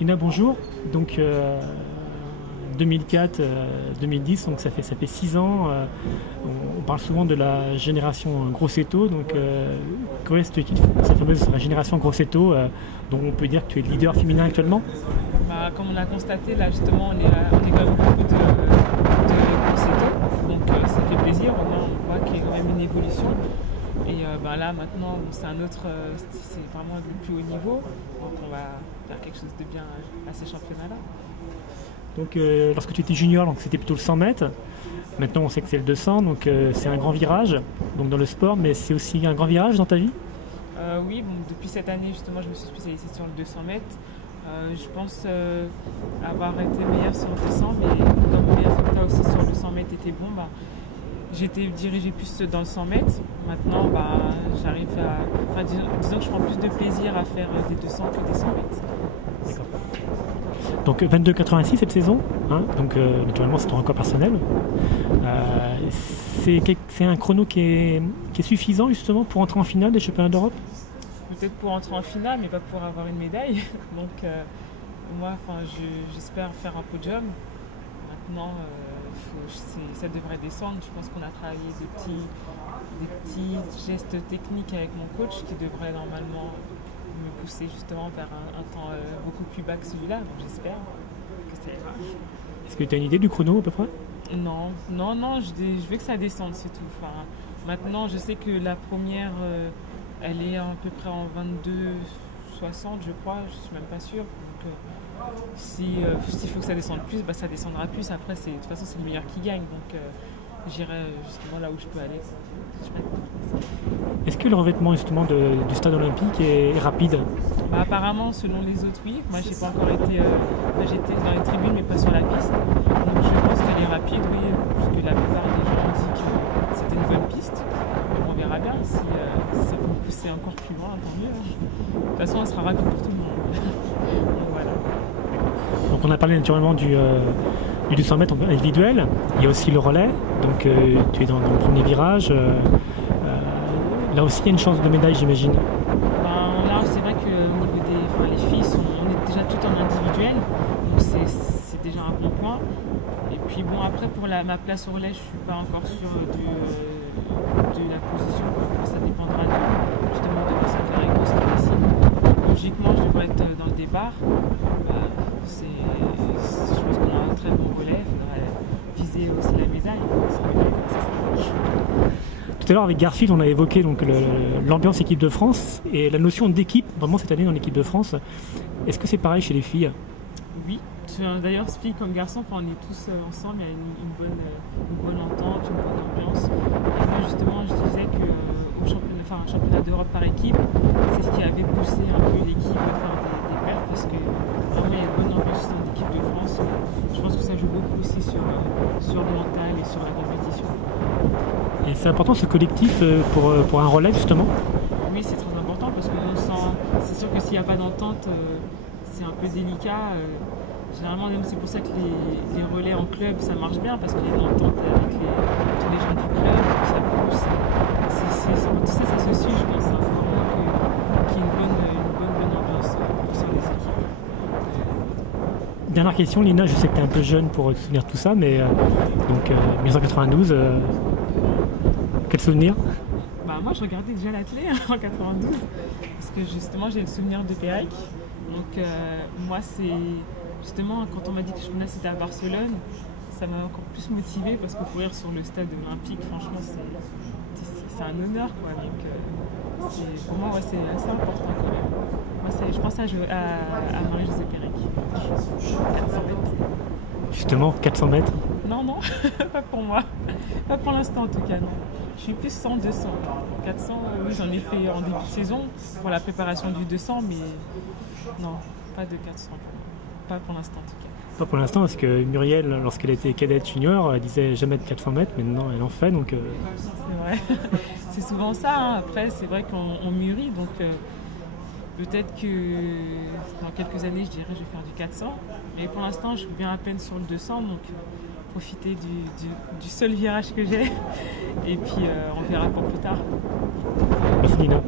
Lina, bonjour. Donc 2004-2010, donc ça fait 6 ans. On parle souvent de la génération Grosseto. Donc qu'est-ce cette fameuse génération Grosseto dont on peut dire que tu es le leader féminin actuellement? Comme on l'a constaté, là justement, on est quand même beaucoup de Grosseto. Donc ça fait plaisir, on voit qu'il y a quand même une évolution. Et là maintenant, c'est c'est vraiment le plus haut niveau. Donc on va faire quelque chose de bien à ces championnats-là. Donc lorsque tu étais junior, donc c'était plutôt le 100 mètres. Maintenant on sait que c'est le 200, donc c'est un grand virage donc dans le sport, mais c'est aussi un grand virage dans ta vie? Oui, depuis cette année justement, je me suis spécialisée sur le 200 mètres. Je pense avoir été meilleure sur le 200, mais comme mes résultats aussi sur le 100 mètres étaient bons, j'ai été dirigée plus dans le 100 mètres. Maintenant, j'arrive à... disons que je prends plus de plaisir à faire des 200 que des 100 mètres. D'accord. Donc 22,86 cette saison, hein, donc naturellement c'est ton record personnel. C'est un chrono qui est suffisant justement pour entrer en finale des championnats d'Europe? Peut-être pour entrer en finale, mais pas pour avoir une médaille. Donc moi, j'espère faire un podium. Maintenant, ça devrait descendre. Je pense qu'on a travaillé des petits gestes techniques avec mon coach qui devraient normalement me pousser justement vers un temps beaucoup plus bas que celui-là. Donc j'espère que ça ira. Est-ce que tu as une idée du chrono à peu près? Non, je veux que ça descende, c'est tout. Maintenant, je sais que la première, elle est à peu près en 22,60, je crois, je suis même pas sûre. Donc, s'il faut que ça descende plus, ça descendra plus. Après, de toute façon, c'est le meilleur qui gagne. Donc, j'irai justement là où je peux aller. Est-ce que le revêtement justement du stade olympique est rapide? Apparemment, selon les autres, oui. Moi, j'ai pas encore été. J'étais dans les tribunes, mais pas sur la piste. Donc, je pense qu'elle est rapide, oui, parce que la plupart des gens ont dit que c'était une bonne piste. Donc, on verra bien si ça peut me pousser encore plus loin, tant mieux. De toute façon, elle sera rapide pour tout le monde. Donc, voilà. Donc, on a parlé naturellement du 200 mètres individuel. Il y a aussi le relais. Donc, tu es dans le premier virage. Là aussi, il y a une chance de médaille, j'imagine. Là, c'est vrai que au niveau les filles, on est déjà toutes en individuel, donc c'est déjà un bon point. Et puis après pour ma place au relais, je suis pas encore sûre de la position. Ça dépendra justement de Vincent Ferrego, ce qu'il décide. Logiquement, je devrais être dans le départ. Je pense qu'on a un très bon relais. Il faudrait viser aussi la médaille. Tout à l'heure avec Garfield, on a évoqué donc l'ambiance équipe de France et la notion d'équipe vraiment cette année dans l'équipe de France. Est-ce que c'est pareil chez les filles? Oui, d'ailleurs filles comme garçons, on est tous ensemble, il y a une bonne entente, une bonne ambiance. Et moi justement je disais qu'au championnat d'Europe par équipe, c'est ce qui avait poussé un peu l'équipe à faire des pertes parce que vraiment il y a une bonne ambiance dans l'équipe de France. Je pense que ça joue beaucoup aussi sur le mental et sur la compétition. Et c'est important ce collectif pour un relais justement? Oui, c'est très important parce que c'est sûr que s'il n'y a pas d'entente, c'est un peu délicat. Généralement, c'est pour ça que les relais en club, ça marche bien parce qu'il y a une entente avec tous les gens du club, ça pousse. Tout ça, ça se suit, je pense. Il faut vraiment qu'il y ait une bonne ambiance sur les équipes. Dernière question, Lina, je sais que tu es un peu jeune pour te souvenir de tout ça, mais donc 1992, quel souvenir? Moi, je regardais déjà l'athlé en 92 parce que justement, j'ai le souvenir de Pérec. Donc, moi, c'est justement quand on m'a dit que je venais c'était à Barcelone, ça m'a encore plus motivée parce que courir sur le stade olympique, franchement, c'est un honneur, quoi. Donc, pour moi, c'est assez important quand même. Moi, je pense à Marie-Josée Pérec. 400 mètres. Justement, 400 mètres? Non, pas pour moi. Pas pour l'instant en tout cas, non. Je suis plus 100, 200. 400, oui, j'en ai fait en début de saison pour la préparation du 200, mais non, pas de 400. Pas pour l'instant en tout cas. Pas pour l'instant, parce que Muriel, lorsqu'elle était cadette junior, elle disait jamais de 400 mètres, mais maintenant elle en fait. Donc, c'est vrai. C'est souvent ça. Hein. Après, c'est vrai qu'on mûrit, donc peut-être que dans quelques années, je dirais je vais faire du 400. Mais pour l'instant, je suis bien à peine sur le 200, donc profiter du seul virage que j'ai. Et puis, on verra pour plus tard. Merci Nina.